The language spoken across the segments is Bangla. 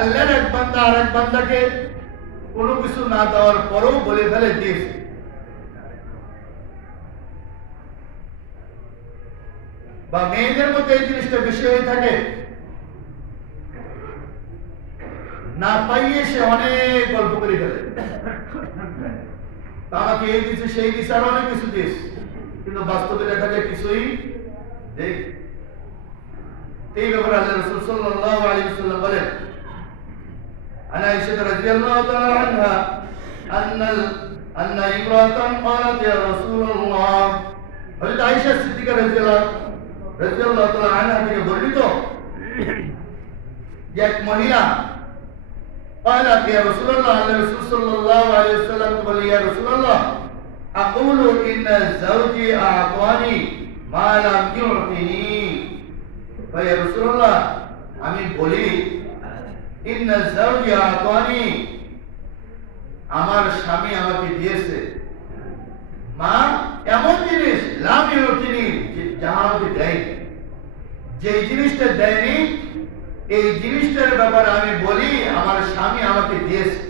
আল্লাহর এক বান্দা আর এক বান্দাকে কোনো কিছু না দেওয়ার পরেও বলে ফেলে দিয়েছে। বা মেয়েদের মধ্যে এই জিনিসটা বেশি হয়ে থাকে। না পাইয়ে সে অনেক গল্প করে ফেলে। আমাকে এই দিচ্ছে সেই দিচ্ছে আরও অনেক কিছু দিয়েছে। কিন্তু বাস্তবে দেখা যায় কিছুই দেখ এই ব্যাপারে আল্লাহ রসুল বলেন عن عائشة رضي الله تعالى عنها أن ال... أن امرأة قالت يا رسول الله হযরত আয়েশা সিদ্দিকা রাদিয়াল্লাহু রাদিয়াল্লাহু তাআলা আনহা থেকে বর্ণিত যে এক মহিলা قالت يا رسول الله الله رسول صلى الله عليه وسلم قال يا رسول الله أقول إن زوجي أعطاني ما لم يعطني فيا رسول الله আমি বলি ইন্না জাওজি আতানি আমার স্বামী আমাকে দিয়েছে। মা, এমন জিনিস লাভেও তিনি যাহা আমাকে যে জিনিসটা দেয়নি, এই জিনিসটার ব্যাপারে আমি বলি, আমার স্বামী আমাকে দিয়েছে।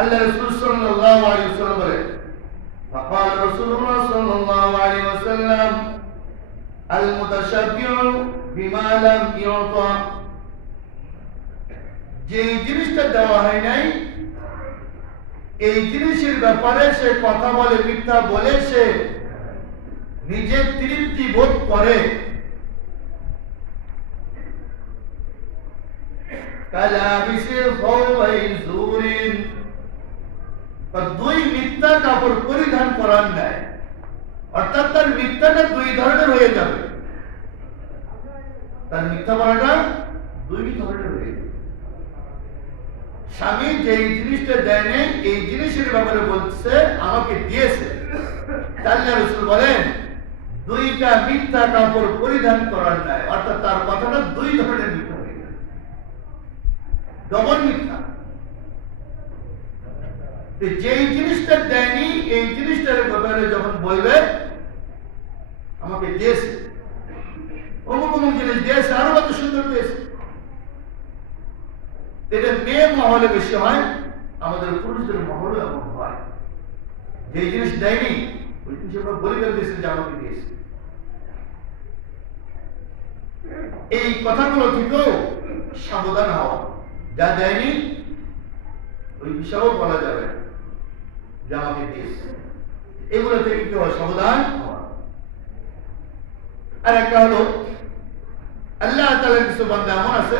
আল্লাহ রসুল বলে ফাকাল যে জিনিসটা দেওয়া হয় নাই, এই জিনিসের ব্যাপারে সে কথা বলে, মিথ্যা বলে সে নিজের তৃপ্তি বোধ করে। দুই মিথ্যা কাপড় পরিধান করার নেয় অর্থাৎ তার মিথ্যাটা দুই ধরনের হয়ে যাবে। তার মিথ্যা বলাটা দুই ধরনের হয়ে যাবে। স্বামী যে জিনিসটা দেয়নি এই জিনিসের ব্যাপারে বলছে, আমাকে দিয়েছে। বলেন, দুইটা মিথ্যা কাপড় পরিধান করার নাই অর্থাৎ তার কথাটা দুই ধরনের মিথ্যা হয়ে গেল ডবল মিথ্যা। যেই জিনিসটা দেয়নি, এই জিনিসটার ব্যাপারে যখন বলবে আমাকে দিয়েছে। অমুক অমুক জিনিস দিয়েছে, আরও কত সুন্দর দিয়েছে। এটা মেয়ে মহলে বেশি হয়, আমাদের পুরুষদের মহলে এমন হয়। যে জিনিস দেয়নি, ওই জিনিস আমরা বলে ফেলে দিয়েছে যে আমাকে দিয়েছে। এই কথাগুলো থেকেও সাবধান হওয়া যা দেয়নি, ওই বিষয়েও বলা যাবে যে আমাকে দিয়েছে। এগুলো থেকে কি হয়? সাবধান হওয়া আর একটা হলো আল্লাহ তালা কিছু বান্দা এমন আছে